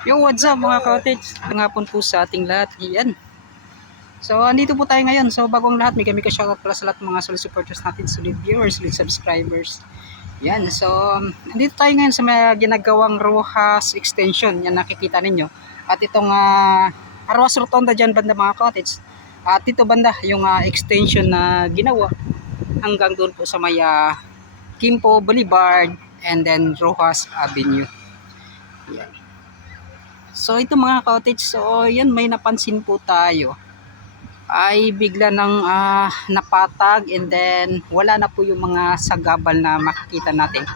Yo, what's up mga cottage? Ngapon po sa ating lahat. Yan. So, andito po tayo ngayon. So, bago ang lahat, may kami ka-shoutout pala sa lahat mga solid supporters natin, solid viewers, solid subscribers. Yan. So, um, andito tayo ngayon sa may ginagawang Rojas extension. Yan nakikita ninyo. At itong uh, Arwas Rotonda dyan banda mga cottage. At ito banda, yung ah, extension na ginawa hanggang doon po sa may ah, Kimpo Boulevard and then Rojas Avenue. Yan. So ito mga cottage, so yan may napansin po tayo. Ay bigla nang ah, napatag and then wala na po yung mga sagabal na makikita natin.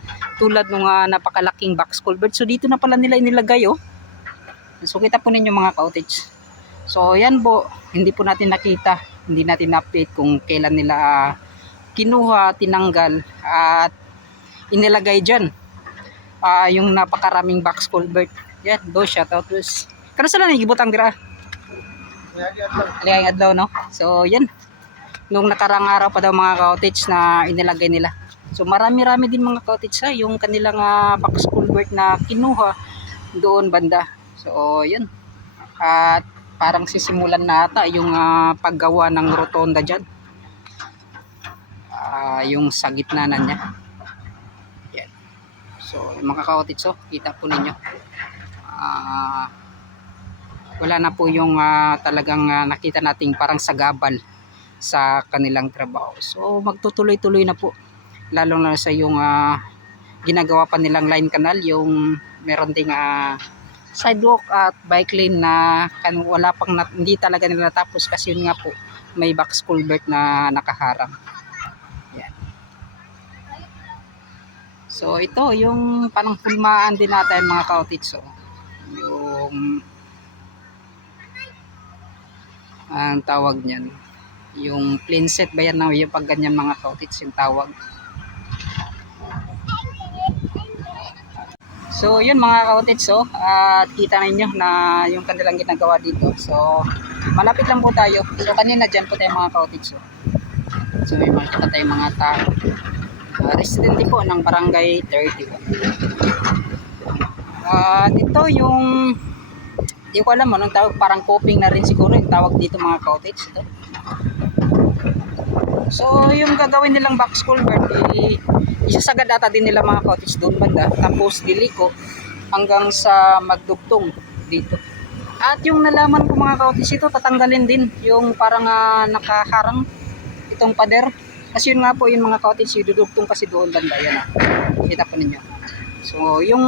Tulad ng ah, napakalaking box culvert. So dito na pala nila inilagay oh. So kita po ninyo mga cottage. So yan po hindi po natin nakita. Hindi natin na-update kung kailan nila ah, kinuha, tinanggal at inilagay dyan ah yung napakaraming box culvert yan, do shoutout dos. Kano sila ni gibutang dira? Aligay adlaw no. So yan. Nung nakarang araw pa daw mga cottage na inilagay nila. So marami-rami din mga cottage ha, yung kanilang ah, box culvert na kinuha doon banda. So yan. At parang sisimulan na ata yung ah, paggawa ng rotonda diyan. Ah, yung sa gitna na niya. Yan. So, yung mga cottage oh, kita po ninyo ah, wala na po yung ah, talagang ah, nakita nating parang sagabal sa kanilang trabaho. So magtutuloy-tuloy na po lalo na sa yung ah, ginagawa pa nilang line canal yung meron ding ah, sidewalk at bike lane na kan wala pang nat- hindi talaga nila natapos kasi yun nga po may box culvert na nakaharang. Yan. So ito yung parang pulmaan din natin mga cottage so yung ang tawag niyan. Yung plain set ba yan yung pag ganyan mga cottage yung tawag? So yun mga cottage so at kita ninyo na yung kanilang ginagawa dito. So malapit lang po tayo. So kanina dyan po tayo mga cottage so, so may makikita tayong mga tao. Uh, residente po ng barangay 31 at ito yung hindi ko alam anong tawag parang coping na rin siguro yung tawag dito mga cottage ito. so yung gagawin nilang box culvert eh, isasagad ata din nila mga cottage doon banda tapos diliko hanggang sa magdugtong dito at yung nalaman ko mga cottage ito tatanggalin din yung parang ah, nakaharang itong pader kasi yun nga po yung mga cottage idudugtong kasi doon banda yan ah. kita po ninyo So, yung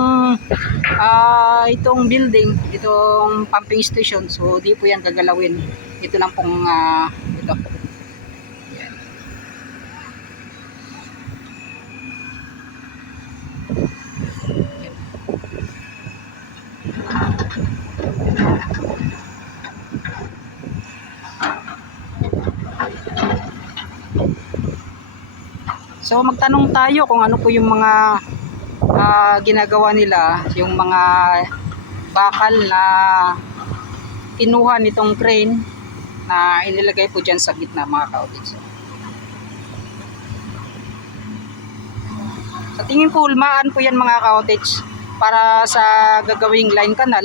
ah itong building, itong pumping station, so di po yan gagalawin. Ito lang pong ah, ito. So magtanong tayo kung ano po yung mga ginagawa nila yung mga bakal na kinuha nitong crane na inilagay po dyan sa gitna mga cottage. Sa tingin ko ulmaan po yan mga cottage para sa gagawing line canal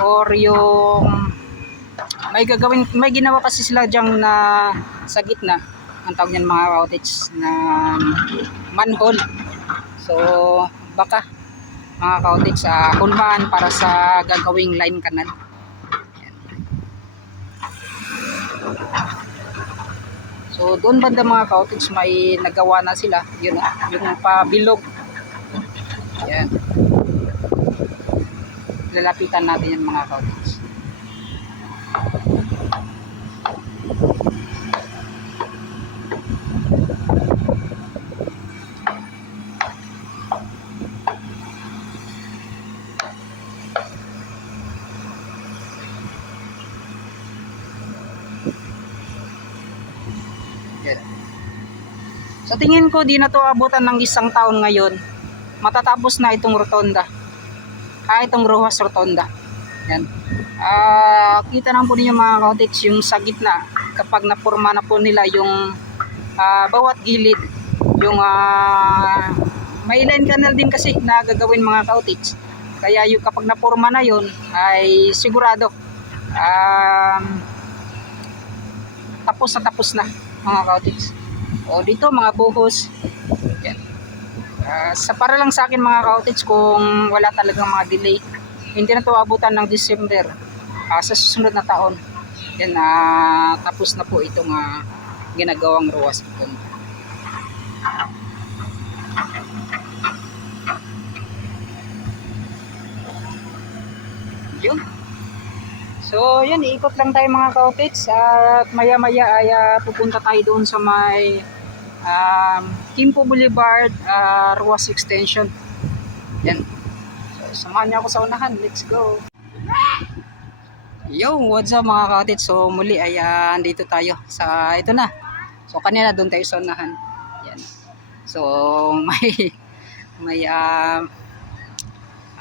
or yung may gagawin may ginawa kasi sila diyan na sa gitna ang tawag niyan mga cottage na manhole so baka mga cottage sa hulmaan para sa gagawing line canal. So doon banda mga cottage may nagawa na sila yun yung pabilog. Yan. Lalapitan natin yan mga cottage. Yan. Sa tingin ko, di na to abutan ng isang taon ngayon. Matatapos na itong rotonda. Ah, itong Rojas Rotonda. Yan. Ah, kita naman po ninyo mga cottage yung sa gitna kapag napurma na po nila yung ah, bawat gilid yung ah, may line canal din kasi na gagawin mga cottage Kaya yung kapag naporma na yun, ay sigurado um, tapos na tapos na mga kautiks. O dito mga buhos. Yan. Ah, sa para lang sa akin mga kautiks kung wala talagang mga delay, hindi na ito abutan ng December ah, sa susunod na taon. Yan, ah, tapos na po itong ah, ginagawang ruwas ito. Yun. So, yan, iikot lang tayo mga kaupits at maya-maya ay ah, pupunta tayo doon sa may um, Kimpo Boulevard, ah, Ruas Extension. Yan. So, samahan niyo ako sa unahan. Let's go. Yo, what's up mga kaupits? So, muli ay ah, andito tayo sa ito na. So, kanina doon tayo sa unahan. Yan. So, may may ah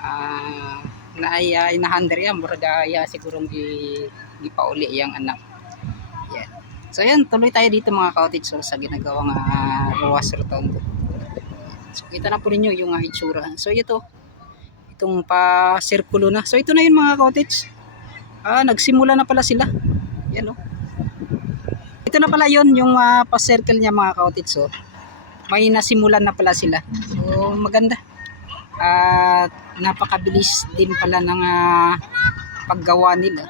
ah na ay uh, inahander yan murag ay uh, sigurong gi gipauli yang anak yan so yan tuloy tayo dito mga cottage so, sa ginagawang uh, ruwas rotondo. So kita na po ninyo yung uh, itsura. So ito itong pa sirkulo na. So ito na yun mga cottage ah nagsimula na pala sila. Yan oh. Ito na pala yun yung uh, pa circle niya mga cottage so may nasimulan na pala sila. So maganda. At napakabilis din pala ng ah, paggawa nila.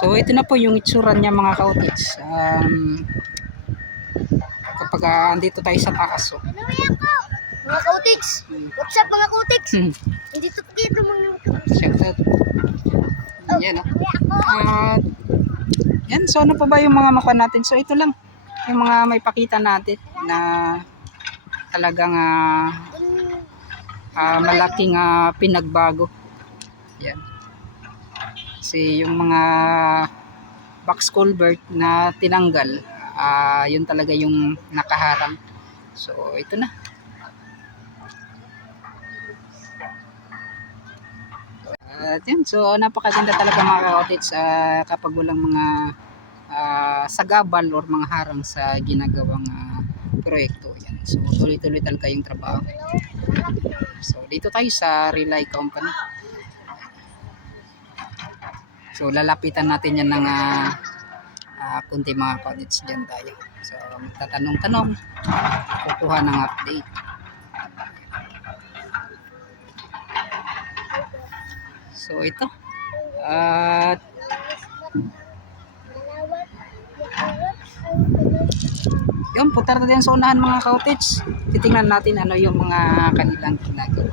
So ito na po yung itsura niya mga kautits. Um, kapag ah, andito tayo sa taas. Oh. Mga kautiks! What's up mga kautiks? Hmm. Hindi to kita mga Shout out. Yan oh. ako. At yan, so ano pa ba yung mga makuha natin? So ito lang, yung mga may pakita natin na talagang ah, ah, malaking ah, pinagbago. Yan. Kasi yung mga box culvert na tinanggal, ah, yun talaga yung nakaharang. So ito na. At yun, so napakaganda talaga mga ka-outfits ah, kapag walang mga ah, sagabal or mga harang sa ginagawang ah, proyekto. Yan. So tuloy-tuloy talaga yung trabaho. So dito tayo sa Relay Company. So lalapitan natin yan ng ah, ah, kunti mga ka-outfits dyan tayo. So magtatanong-tanong, kukuha ng update. So ito. At yun, punta na din sa mga cottage. Titingnan natin ano yung mga kanilang ginagawa.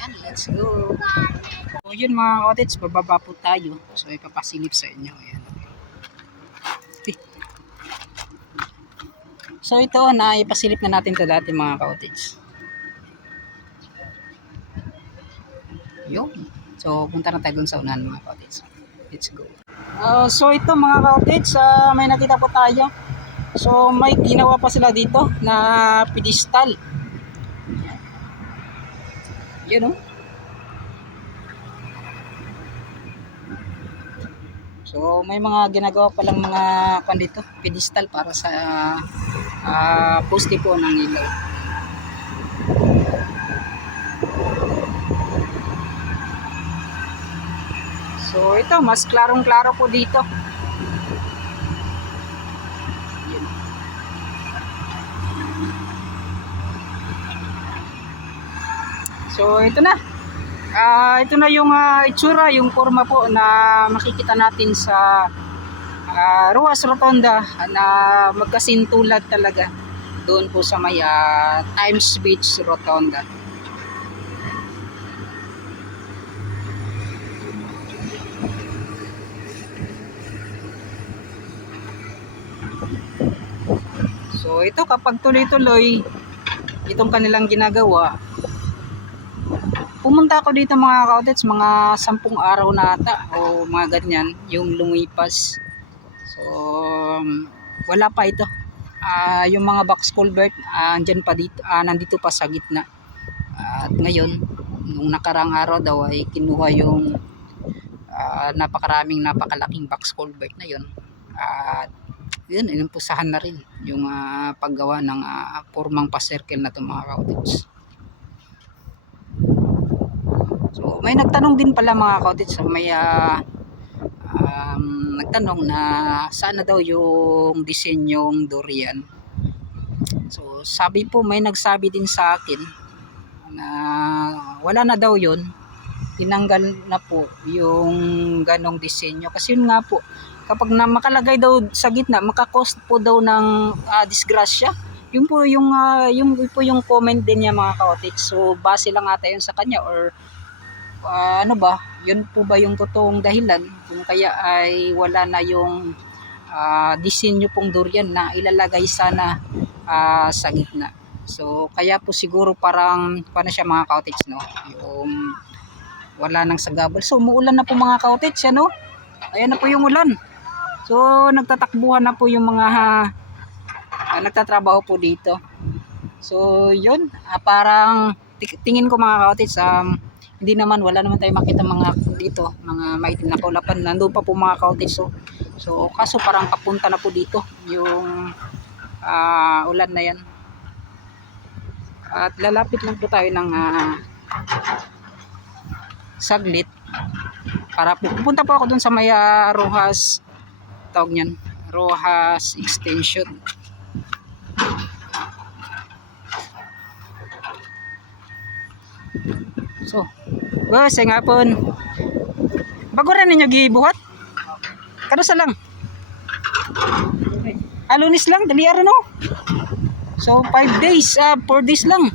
Yan, let's go. So yun mga cottage, bababa po tayo. So ipapasilip sa inyo. Ayan. So ito na ipasilip na natin to dati mga cottage. Yun. So, punta na tayo sa unahan mga cottage. Let's go. Uh, so, ito mga cottage, uh, may nakita po tayo. So, may ginawa pa sila dito na pedestal. Yan oh. So, may mga ginagawa pa lang mga pan pedestal para sa uh, poste po ng ilaw. So ito, mas klarong-klaro po dito. So ito na. Ah, ito na yung ah, itsura, yung forma po na makikita natin sa ah, Ruas Rotonda na magkasintulad talaga doon po sa may ah, Times Beach Rotonda. So ito kapag tuloy-tuloy itong kanilang ginagawa pumunta ako dito mga kautets mga sampung araw na ata o mga ganyan yung lumipas so um, wala pa ito ah, yung mga box culvert ah, andyan pa dito, ah, nandito pa sa gitna. at ngayon, nung nakarang araw daw ay kinuha yung ah, napakaraming napakalaking box culvert na yun. At yun, inumpusahan na rin yung ah, paggawa ng ah, formang pa-circle na itong mga cottage. So, may nagtanong din pala mga cottage, may ah, um, nagtanong na saan na daw yung disenyong durian. So, sabi po, may nagsabi din sa akin na wala na daw yun. Tinanggal na po yung ganong disenyo. Kasi yun nga po, kapag na makalagay daw sa gitna, makakost po daw ng ah, disgrasya. Yun po yung, ah, yung, yun po yung comment din niya mga cottage. So, base lang ata yun sa kanya or ah, ano ba, yun po ba yung totoong dahilan kung kaya ay wala na yung ah, disenyo pong durian na ilalagay sana ah, sa gitna. So, kaya po siguro parang, paano siya mga cottage, no? Yung wala nang sagabal. So, umuulan na po mga cottage, ano? Ayan na po yung ulan. So, nagtatakbuhan na po yung mga ah, nagtatrabaho po dito. So, yun. ah, parang ti- tingin ko mga cottage, um, hindi naman, wala naman tayo makita mga dito, mga maitim na kaulapan. Nandun pa po mga cottage. So, so kaso parang papunta na po dito yung ah, ulan na yan. At lalapit lang po tayo ng ah, saglit para po, pupunta po ako dun sa may ah, Rojas tawag niyan Rojas Extension so boss ay ngapon bago rin ninyo gibuhat kano sa lang alunis lang dali ara no so 5 days ah 4 days lang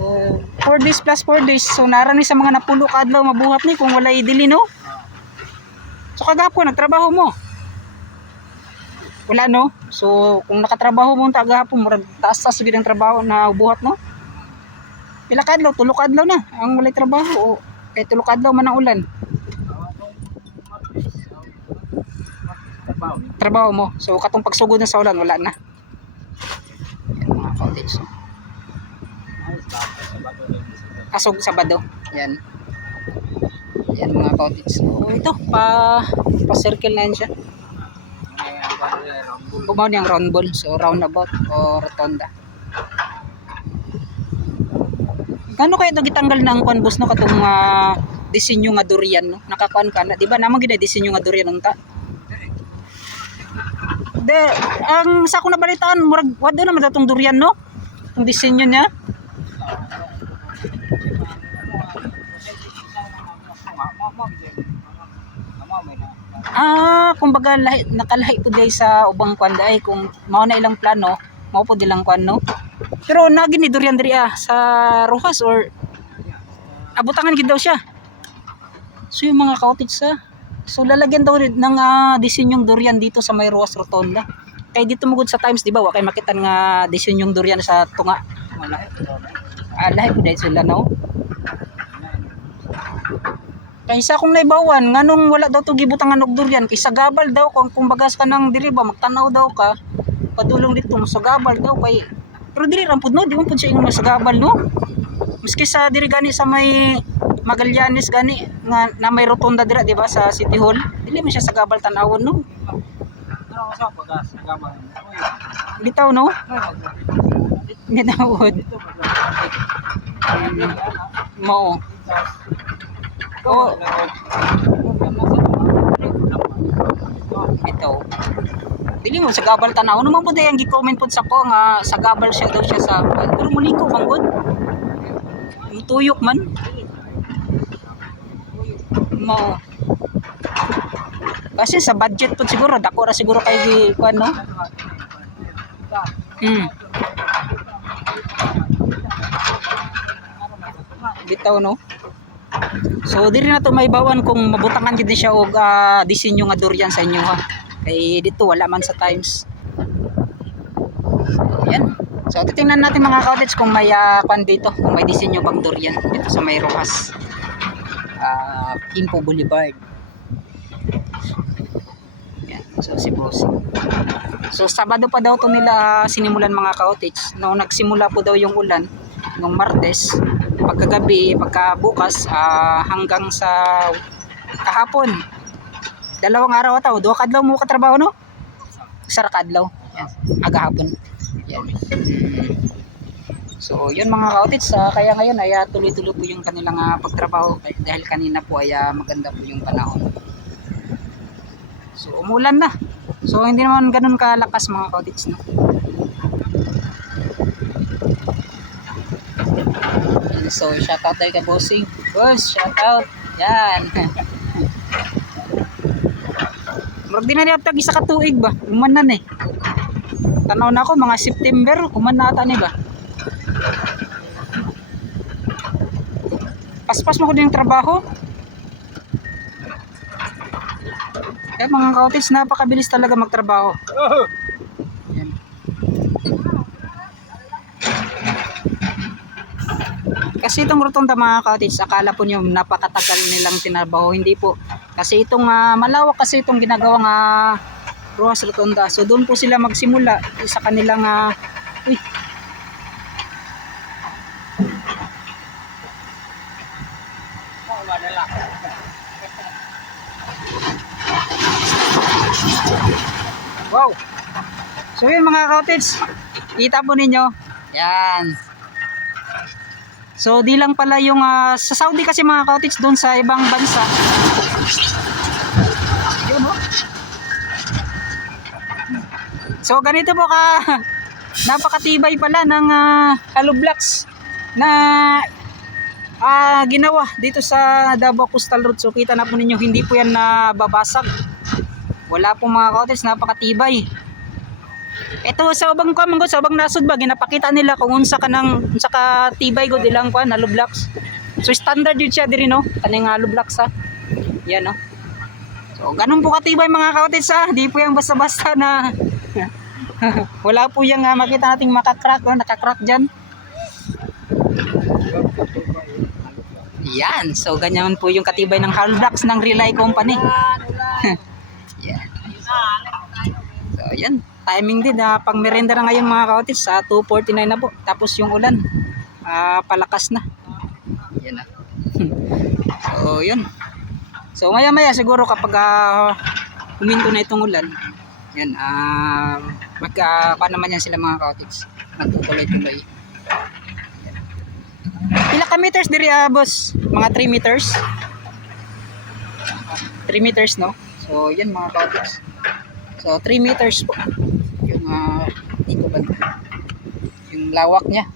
So, 4 days plus 4 days. So, narani sa mga napulo ka adlaw mabuhat ni kung wala idili, no? So, kagapo, nagtrabaho mo. Wala, no? So, kung nakatrabaho mo tagahapon, murag taas-taas ang trabaho na buhat, no? Pila ka adlaw, tulo ka adlaw na. Ang walay trabaho, o kay tulo ka adlaw man ang ulan. Trabaho mo. So, katong pagsugod na sa ulan, wala na. Yan, mga cottage. Kasog Sabado. Yan. Yan mga cottage. So, ito, pa, pa-circle na yan siya. Bumaw niyang round ball. So, roundabout o rotonda. Gano kaya ito gitanggal ng kwan boss no katong uh, disenyo nga durian no? Nakakuan ka na. Di ba naman gina disenyo nga durian unta? De, ang sa ako nabalitaan, murag wad na naman datong durian no? Ang disenyo niya. Ah, kumbaga lahi, nakalahi po guys sa ubang kwan ay kung mao na ilang plano, mao po dilang kwan no. Pero nagi ni durian diri ah sa Rojas or abutangan gid daw siya. So yung mga cottage sa So lalagyan daw ng ah, disenyong durian dito sa may Rojas Rotonda. Kay dito mugod sa Times, di ba? Wa kay makita nga disenyong durian sa tunga. Wala. Ah, lahi dahil sila no. Kaysa kung naibawan, nganong wala daw to gibutangan og durian, kay sagabal daw kung bagas ka nang diri ba magtanaw daw ka, padulong dito masagabal daw kay pero dili rampud no, di man pud siya ingon masagabal no. Miski sa diri gani sa may Magallanes gani nga na may rotonda dira di ba sa City Hall, dili man siya sagabal tanawon no. Bitaw no? Bitawod. Mo. Oh, ito. Dili mo sa gabal tanaw naman po dayang gi-comment po sa ko nga sa gabal siya daw siya sa pero muli ko banggod. Yung tuyok man. Mo. Kasi sa budget po siguro dako ra siguro kay gi kuan no. Hmm. Bitaw no. So diri na to may bawan kung mabutangan gid siya og ah, disenyo nga durian sa inyo ha. Kay dito wala man sa times. Yan. So titingnan natin mga cottage kung may uh, kwan dito, kung may disenyo bang durian dito sa may Rojas. Ah, Kimpo Boulevard. Yan. So si Bossing. So Sabado pa daw to nila ah, sinimulan mga ka-outage. Nung nagsimula po daw yung ulan nung Martes, pagkagabi, pagkabukas ah, hanggang sa kahapon. Dalawang araw ataw, duha kadlaw mo katrabaho no? Sara kadlaw. Yan. Aga hapon. Yan. So, yun mga ka-outage, ah, kaya ngayon ay ah, tuloy-tuloy po yung kanilang ah, pagtrabaho dahil kanina po ay ah, maganda po yung panahon. So, umulan na. So, hindi naman ganun kalakas mga ka-outage, no? So, shoutout tayo kay Bossing. Boss, shoutout. Yan. Murag di na niya tag isa ka tuig ba? Umanan eh. Tanaw na ako mga September, uman na ata ni ba? Paspas mo ko din yung trabaho. Kaya mga kautis, napakabilis talaga magtrabaho. Kasi itong rotonda mga kautis, akala po niyo napakatagal nilang tinabaho. Hindi po. Kasi itong ah, malawak kasi itong ginagawang uh, Ruas Rotonda. So doon po sila magsimula sa kanilang ah, uy, Wow! So yun mga cottage, kita po ninyo. Yan. So di lang pala yung ah, sa Saudi kasi mga cottage doon sa ibang bansa. So ganito po ka napakatibay pala ng uh, hollow blocks na ah, ginawa dito sa Davao Coastal Road. So kita na po ninyo hindi po yan nababasag. Wala pong mga cottage, napakatibay. Ito sa ubang ko manggo sa ubang nasod ba ginapakita nila kung unsa ka nang unsa ka tibay gud ilang kwa hollow blocks. So standard yun siya diri no kaning hollow blocks ha. Yan no. So ganun po katibay mga cottage ha. Di po yan basta-basta na wala po yung ah, makita nating makakrack oh, nakakrack dyan. Yan. So ganyan po yung katibay ng blocks ng Relay Company. Yan. So, yan. Timing din. Uh, pang merenda na ngayon mga kaotis. Sa 2.49 na po. Tapos yung ulan. ah, palakas na. Yan na. so, yun. So, maya maya siguro kapag uh, huminto na itong ulan. Yan. ah uh, paano naman yan sila mga kaotis. Magtutuloy-tuloy. Pila ka meters diri ah, boss? Mga 3 meters? 3 meters no? So, yan mga kaotis. So, 3 meters po. Yung, ah, dito ba? Yung lawak niya.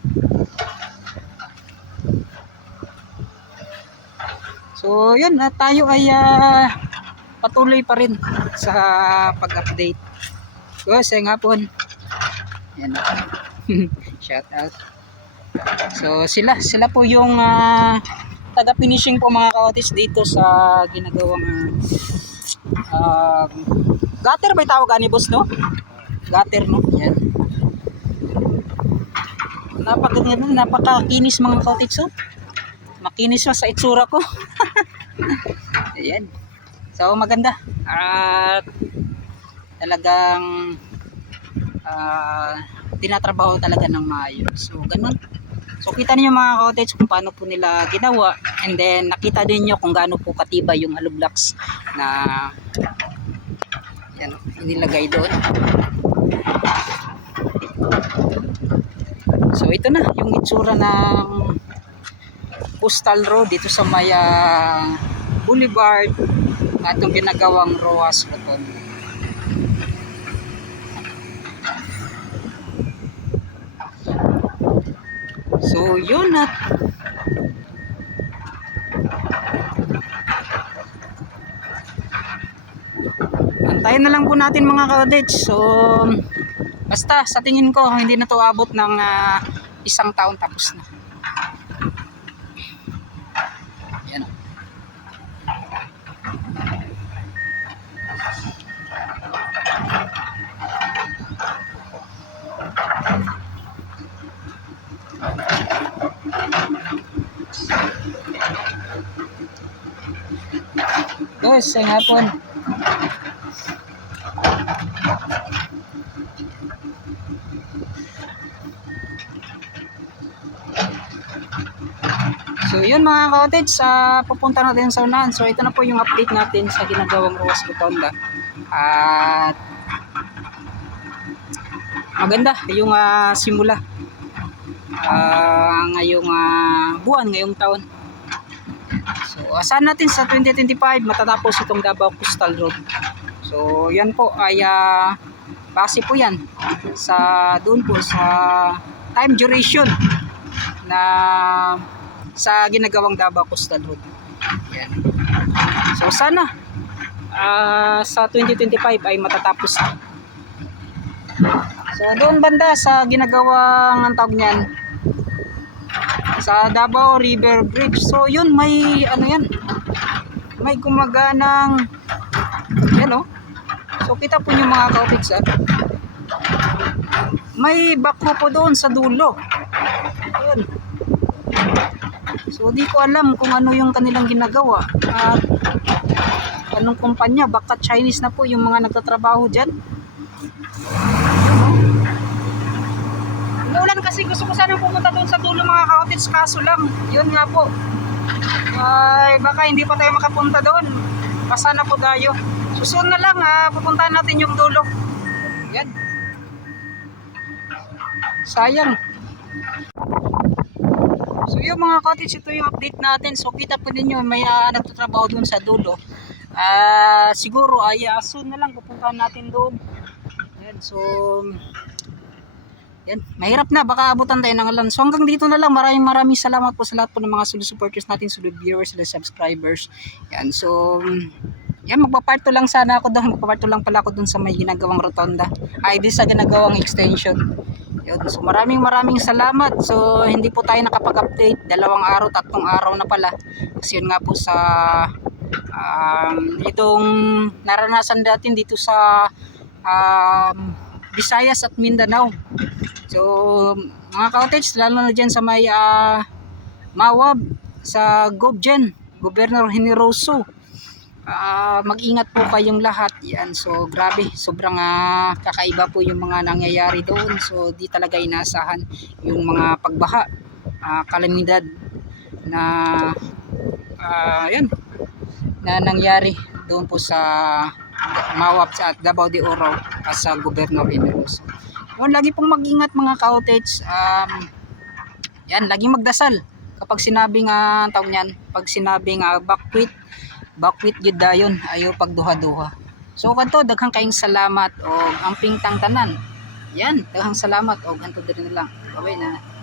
So, yun. ah, tayo ay ah, patuloy pa rin sa pag-update. So, sa nga po. Yan. Shout out. So, sila. Sila po yung ah, taga-finishing po mga kaotis dito sa ginagawang ah, gutter ba tawag ni boss no? Gutter no? Yan. Napakaganda, napakakinis mga cottage oh. Makinis pa sa itsura ko. Ayan. So maganda. At talagang ah, tinatrabaho talaga ng maayos. So ganun. So kita niyo mga cottage kung paano po nila ginawa and then nakita din niyo kung gaano po katibay yung hollow blocks na yan inilagay doon. So ito na yung itsura ng Coastal Road dito sa Maya Boulevard at yung ginagawang Roas Roton. So yun na. Antayin na lang po natin mga cottage. So basta sa tingin ko hindi na to abot ng ah, isang taon tapos na. Dos, sa hapon. So yun mga cottage, uh, pupunta na sa unahan. So ito na po yung update natin sa ginagawang Ruas Rotonda. At maganda yung uh, simula uh, ngayong uh, buwan, ngayong taon. So asahan natin sa 2025 matatapos itong Davao Coastal Road. So yan po ay ah, base po yan sa doon po sa time duration na sa ginagawang Davao Coastal Road. Yan. So sana ah, sa 2025 ay matatapos na. So doon banda sa ginagawang ang tawag niyan sa Davao River Bridge. So yun may ano yan. May gumaganang yan oh. So kita po yung mga kaupits ah. May bako po doon sa dulo. Ayun. So di ko alam kung ano yung kanilang ginagawa at anong kumpanya, baka Chinese na po yung mga nagtatrabaho dyan. Umulan kasi gusto ko sana pumunta doon sa dulo mga cottage kaso lang, yun nga po. Ay, baka hindi pa tayo makapunta doon. Basa na po tayo. Susunod na lang ha, pupuntahan natin yung dulo. Yan. Sayang. So yung mga cottage, ito yung update natin. So kita po ninyo, may uh, nagtatrabaho doon sa dulo. Ah, siguro ay uh, soon na lang pupuntahan natin doon. Yan, so yan, mahirap na, baka abutan tayo ng alam. So hanggang dito na lang, maraming maraming salamat po sa lahat po ng mga solid supporters natin, solid viewers, solid subscribers. Yan, so yan, magpaparto lang sana ako doon, magpaparto lang pala ako doon sa may ginagawang rotonda. Ay, di sa ginagawang extension. Yun, so maraming maraming salamat. So hindi po tayo nakapag-update, dalawang araw, tatlong araw na pala. Kasi yun nga po sa um, itong naranasan natin dito sa um, Visayas at Mindanao. So, mga cottage, lalo na dyan sa may ah, Mawab, sa Gobjen, Governor Generoso. Ah, mag-ingat po kayong lahat. Yan, so grabe, sobrang ah, kakaiba po yung mga nangyayari doon. So, di talaga inasahan yung mga pagbaha, ah, kalamidad na ah, yan, na nangyari doon po sa Mawab sa Davao de Oro at sa Governor Generoso. Yun, lagi pong mag-ingat mga cottage. Um, yan, laging magdasal. Kapag sinabing nga, tawag niyan, pag sinabing nga, bakwit, bakwit yun dayon, ayo pagduha-duha. So, kanto, daghang kayong salamat o amping tang tanan. Yan, daghang salamat o kanto din lang. Bye na.